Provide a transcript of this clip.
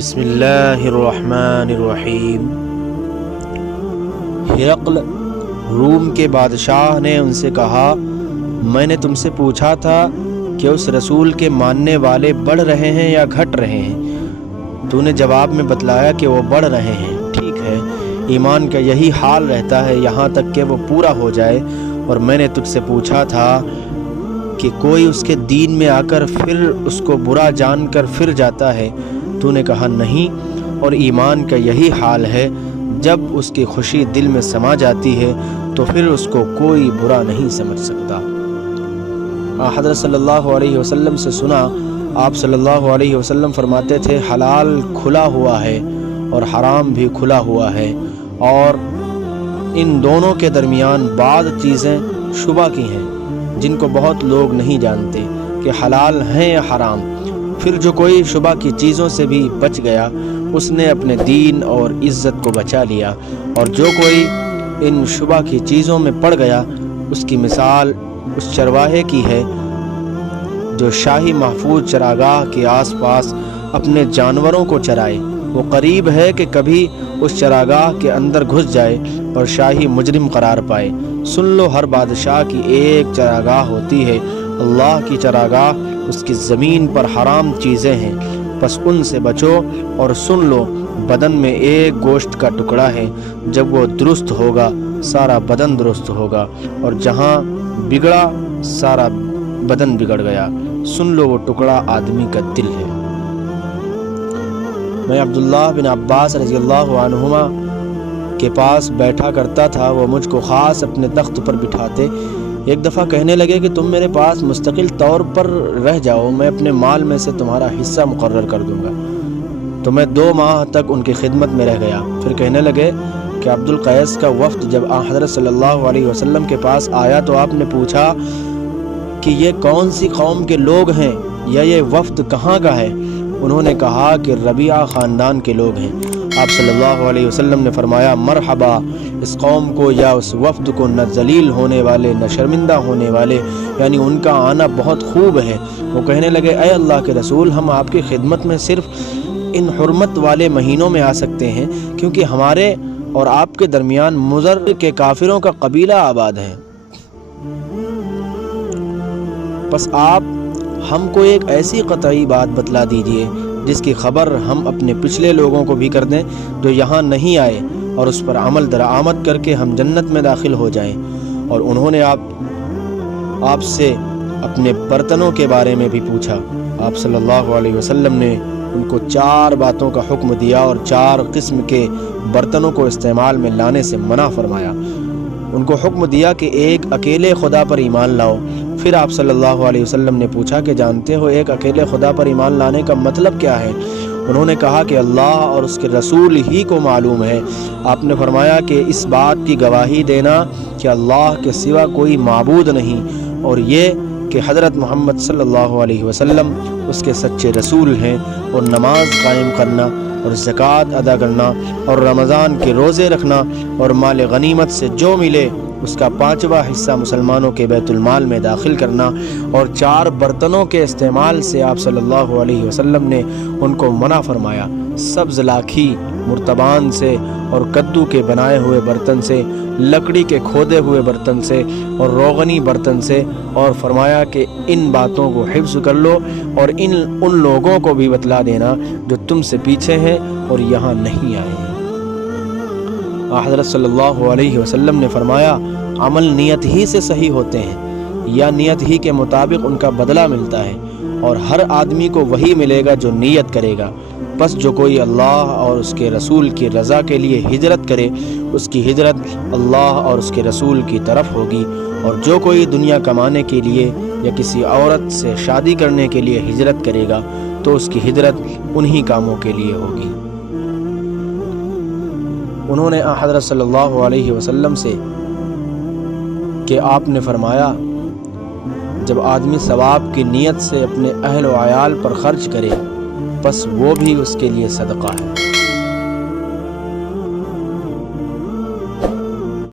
بسم اللہ الرحمن الرحیم۔ ہرقل روم کے بادشاہ نے ان سے کہا، میں نے تم سے پوچھا تھا کہ اس رسول کے ماننے والے بڑھ رہے ہیں یا گھٹ رہے ہیں؟ تو نے جواب میں بتلایا کہ وہ بڑھ رہے ہیں۔ ٹھیک ہے، ایمان کا یہی حال رہتا ہے یہاں تک کہ وہ پورا ہو جائے۔ اور میں نے تجھ سے پوچھا تھا کہ کوئی اس کے دین میں آ کر پھر اس کو برا جان کر پھر جاتا ہے؟ تو نے کہا نہیں، اور ایمان کا یہی حال ہے، جب اس کی خوشی دل میں سما جاتی ہے تو پھر اس کو کوئی برا نہیں سمجھ سکتا۔ حضرت صلی اللہ علیہ وسلم سے سنا، آپ صلی اللہ علیہ وسلم فرماتے تھے، حلال کھلا ہوا ہے اور حرام بھی کھلا ہوا ہے، اور ان دونوں کے درمیان بعض چیزیں شبہ کی ہیں جن کو بہت لوگ نہیں جانتے کہ حلال ہیں یا حرام۔ پھر جو کوئی شبہ کی چیزوں سے بھی بچ گیا اس نے اپنے دین اور عزت کو بچا لیا، اور جو کوئی ان شبہ کی چیزوں میں پڑ گیا اس کی مثال اس چرواہے کی ہے جو شاہی محفوظ چراگاہ کے آس پاس اپنے جانوروں کو چرائے۔ وہ قریب ہے کہ کبھی اس چراگاہ کے اندر گھس جائے اور شاہی مجرم قرار پائے۔ سن لو، ہر بادشاہ کی ایک چراگاہ ہوتی ہے، اللہ کی چراگاہ اس کی زمین پر حرام چیزیں ہیں، پس ان سے بچو۔ اور سن لو، بدن میں ایک گوشت کا ٹکڑا ہے، جب وہ درست ہوگا سارا بدن درست ہوگا، اور جہاں بگڑا سارا بدن بگڑ گیا۔ سن لو، وہ ٹکڑا آدمی کا دل ہے۔ میں عبداللہ بن عباس رضی اللہ عنہما کے پاس بیٹھا کرتا تھا، وہ مجھ کو خاص اپنے تخت پر بٹھاتے۔ ایک دفعہ کہنے لگے کہ تم میرے پاس مستقل طور پر رہ جاؤ، میں اپنے مال میں سے تمہارا حصہ مقرر کر دوں گا۔ تو میں 2 ماہ تک ان کی خدمت میں رہ گیا۔ پھر کہنے لگے کہ عبد القیس کا وفد جب حضرت صلی اللہ علیہ وسلم کے پاس آیا تو آپ نے پوچھا کہ یہ کون سی قوم کے لوگ ہیں یا یہ وفد کہاں کا ہے؟ انہوں نے کہا کہ ربیعہ خاندان کے لوگ ہیں۔ آپ صلی اللہ علیہ وسلم نے فرمایا، مرحبا، اس قوم کو یا اس وفد کو نہ ذلیل ہونے والے نہ شرمندہ ہونے والے، یعنی ان کا آنا بہت خوب ہے۔ وہ کہنے لگے، اے اللہ کے رسول، ہم آپ کی خدمت میں صرف ان حرمت والے مہینوں میں آ سکتے ہیں کیونکہ ہمارے اور آپ کے درمیان مضر کے کافروں کا قبیلہ آباد ہے۔ پس آپ ہم کو ایک ایسی قطعی بات بتلا دیجئے جس کی خبر ہم اپنے پچھلے لوگوں کو بھی کر دیں جو یہاں نہیں آئے، اور اس پر عمل درآمد کر کے ہم جنت میں داخل ہو جائیں۔ اور انہوں نے آپ سے اپنے برتنوں کے بارے میں بھی پوچھا۔ آپ صلی اللہ علیہ وسلم نے ان کو 4 باتوں کا حکم دیا اور 4 قسم کے برتنوں کو استعمال میں لانے سے منع فرمایا۔ ان کو حکم دیا کہ ایک اکیلے خدا پر ایمان لاؤ۔ پھر آپ صلی اللہ علیہ وسلم نے پوچھا کہ جانتے ہو ایک اکیلے خدا پر ایمان لانے کا مطلب کیا ہے؟ انہوں نے کہا کہ اللہ اور اس کے رسول ہی کو معلوم ہے۔ آپ نے فرمایا کہ اس بات کی گواہی دینا کہ اللہ کے سوا کوئی معبود نہیں، اور یہ کہ حضرت محمد صلی اللہ علیہ وسلم اس کے سچے رسول ہیں، اور نماز قائم کرنا اور زکوٰۃ ادا کرنا اور رمضان کے روزے رکھنا اور مال غنیمت سے جو ملے اس کا 5واں حصہ مسلمانوں کے بیت المال میں داخل کرنا، اور 4 برتنوں کے استعمال سے آپ صلی اللہ علیہ وسلم نے ان کو منع فرمایا، سبز لاکھی مرتبان سے اور کدو کے بنائے ہوئے برتن سے، لکڑی کے کھودے ہوئے برتن سے اور روغنی برتن سے، اور فرمایا کہ ان باتوں کو حفظ کر لو اور ان لوگوں کو بھی بتلا دینا جو تم سے پیچھے ہیں اور یہاں نہیں آئے ہیں۔ حضرت صلی اللہ علیہ وسلم نے فرمایا، عمل نیت ہی سے صحیح ہوتے ہیں، یا نیت ہی کے مطابق ان کا بدلہ ملتا ہے، اور ہر آدمی کو وہی ملے گا جو نیت کرے گا۔ بس جو کوئی اللہ اور اس کے رسول کی رضا کے لیے ہجرت کرے اس کی ہجرت اللہ اور اس کے رسول کی طرف ہوگی، اور جو کوئی دنیا کمانے کے لیے یا کسی عورت سے شادی کرنے کے لیے ہجرت کرے گا تو اس کی ہجرت انہی کاموں کے لیے ہوگی۔ انہوں نے حضرت صلی اللہ علیہ وسلم سے کہ آپ نے فرمایا، جب آدمی ثواب کی نیت سے اپنے اہل و عیال پر خرچ کرے پس وہ بھی اس کے لیے صدقہ ہے۔